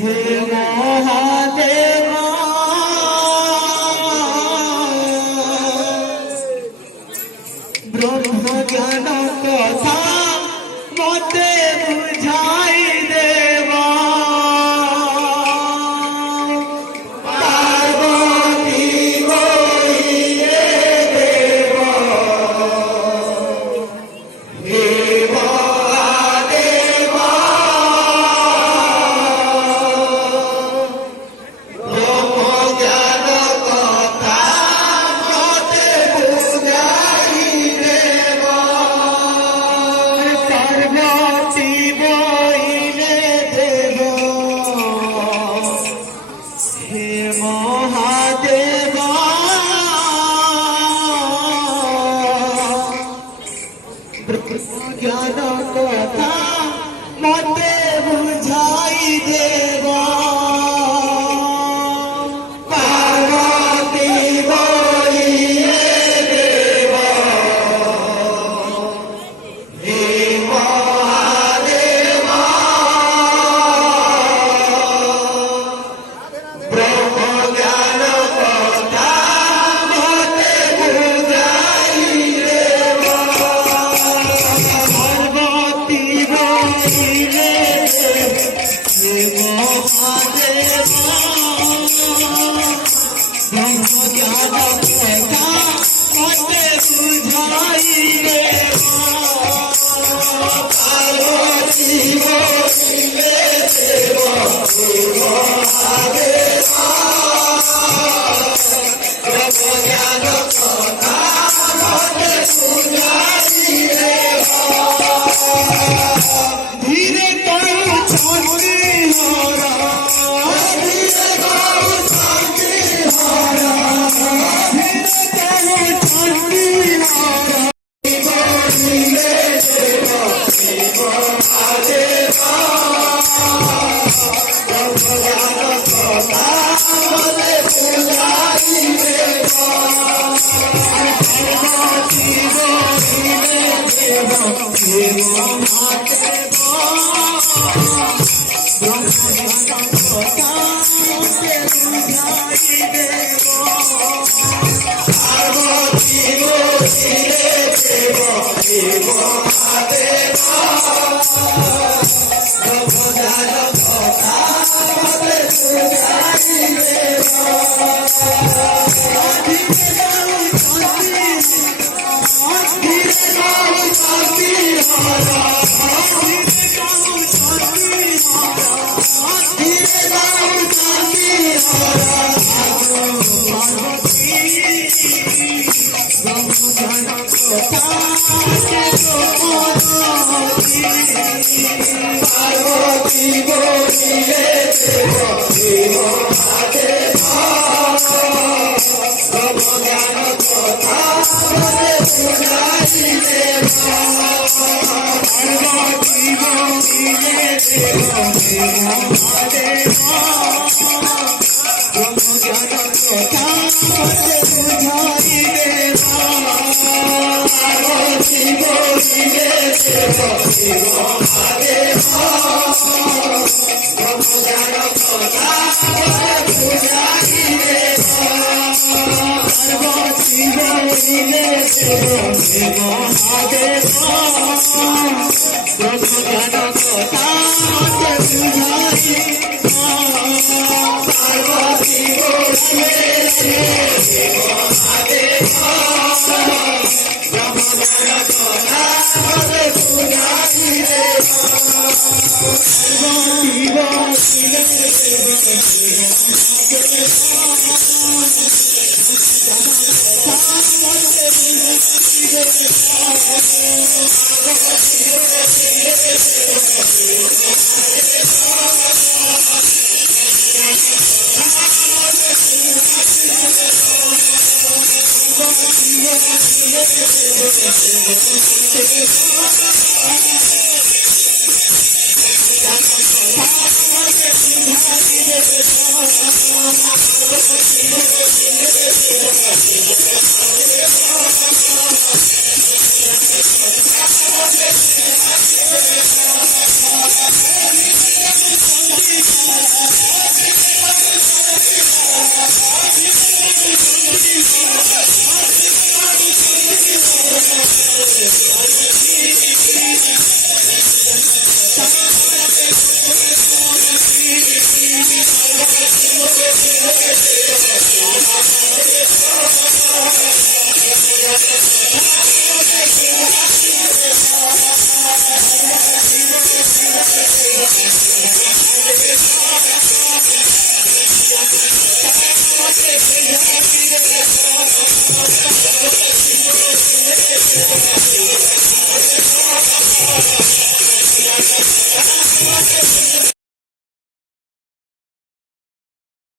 हे महादेवा ब्रह्म ज्ञान कथा मते बुझाई देवा पार्वती बोलिए देवा हे महादेवा ब्रह्म ज्ञान कथा मते बुझाई देवा पार्वती बोलिए देवा हे महादेवा ज्ञान कथा मते बुझाई देवा पार्वती बोलिए देवा हे महादेवा ब्रह्म ज्ञान कथा मते बुझाई देवा पार्वती बोलिए हे महादेवा ब्रह्म ज्ञान कथा मते बुझाई देवा पार्वती बोलिए देवा हे महादेवा ब्रह्म ज्ञान कथा मते बुझाई देवा धीरे करो शांति हारा धीरे करो शांति हारा धीरे करो शांति हारा बोलिए देवा हे महादेवा ब्रह्म ज्ञान कथा मते बुझाई देवा पार्वती बोलिए देवा हे महादेवा ब्रह्म ज्ञान कथा मते बुझाई देवा पार्वती बोलिए देवा हे महादेवा ब्रह्म ज्ञान कथा मते बुझाई देवा धीरे करो शांति धीरे करो शांति हारा धीरे करो शांति हारा धीरे करो शांति हारा पार्वती ब्रह्म ज्ञान कथा मते बुझाई पार्वती बोलिए देवा हे महादेवा ब्रह्म ज्ञान कथा मते बुझाई देवा पार्वती बोलिए देवा हे महादेवा ब्रह्म ज्ञान कथा मते बुझाई देवा पार्वती बोलिए देवा हे महादेवा ब्रह्म ज्ञान कथा मते बुझाई देवा पार्वती बोलिए देवा हे महादेवा ब्रह्म ज्ञान कथा मते बुझाई पार्वती बोलिए हे महादेवा ब्रह्म ज्ञान कथा मते बुझाई देवा पार्वती बोलिए Thank you.